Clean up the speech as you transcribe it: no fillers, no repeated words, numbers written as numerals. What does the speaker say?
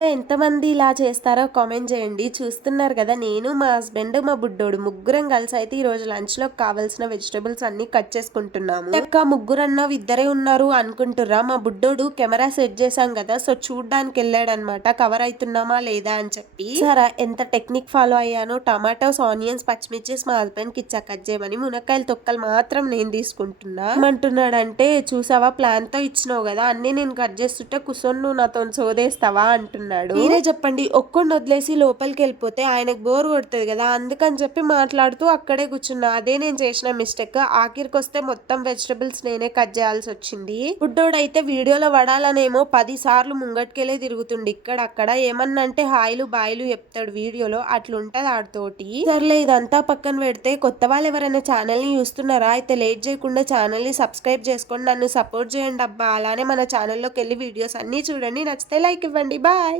ఎంతమంది ఇలా చేస్తారో కామెంట్ చేయండి. చూస్తున్నారు కదా, నేను మా హస్బెండ్ మా బుడ్డోడు ముగ్గురం కలిసి అయితే ఈరోజు లంచ్లో కావాల్సిన వెజిటబుల్స్ అన్ని కట్ చేసుకుంటున్నాము. ఇంకా ముగ్గురన్నా ఇద్దరే ఉన్నారు అనుకుంటుర్రా, మా బుడ్డోడు కెమెరా సెట్ చేశాం కదా, సో చూడ్డానికి వెళ్ళాడనమాట కవర్ అవుతున్నామా లేదా అని చెప్పి. సరే ఎంత టెక్నిక్ ఫాలో అయ్యానో, టమాటోస్, ఆనియన్స్, పచ్చిమిర్చిస్ మా హస్బెండ్ కి ఇచ్చా కట్ చేయమని, మునక్కాయల తొక్కలు మాత్రం నేను తీసుకుంటున్నా. ఏమంటున్నాడంటే, చూసావా ప్లాన్ తో ఇచ్చినావు కదా అన్ని నేను కట్ చేస్తుంటే కూర్చొని నువ్వు నాతో సోదేస్తావా అంటున్నాడు. మీరే చెప్పండి, ఒక్కొని వదిలేసి లోపలికి వెళ్ళిపోతే ఆయనకు బోర్ కొడుతుంది కదా, అందుకని చెప్పి మాట్లాడుతూ అక్కడే కూర్చున్నా. అదే నేను చేసిన మిస్టేక్. ఆఖరికి వస్తే మొత్తం వెజిటబుల్స్ నేనే కట్ చేయాల్సి వచ్చింది. బుడ్డోడైతే వీడియోలో పడాలనేమో 10 సార్లు ముంగట్కెళ్ళే తిరుగుతుండు. ఇక్కడ అక్కడ ఏమన్నా అంటే హాయిలు బాయిలు చెప్తాడు వీడియోలో, అట్లుంటది ఆడితోటి. సర్లే ఇదంతా పక్కన పెడితే, కొత్త వాళ్ళు ఎవరైనా ఛానల్ ని చూస్తున్నారా అయితే లేట్ చేయకుండా ఛానల్ ని సబ్స్క్రైబ్ చేసుకొని నన్ను సపోర్ట్ చేయండి అబ్బా. అలానే మన ఛానల్లోకి వెళ్ళి వీడియోస్ అన్ని చూడండి, నచ్చితే లైక్ ఇవ్వండి. బాయ్.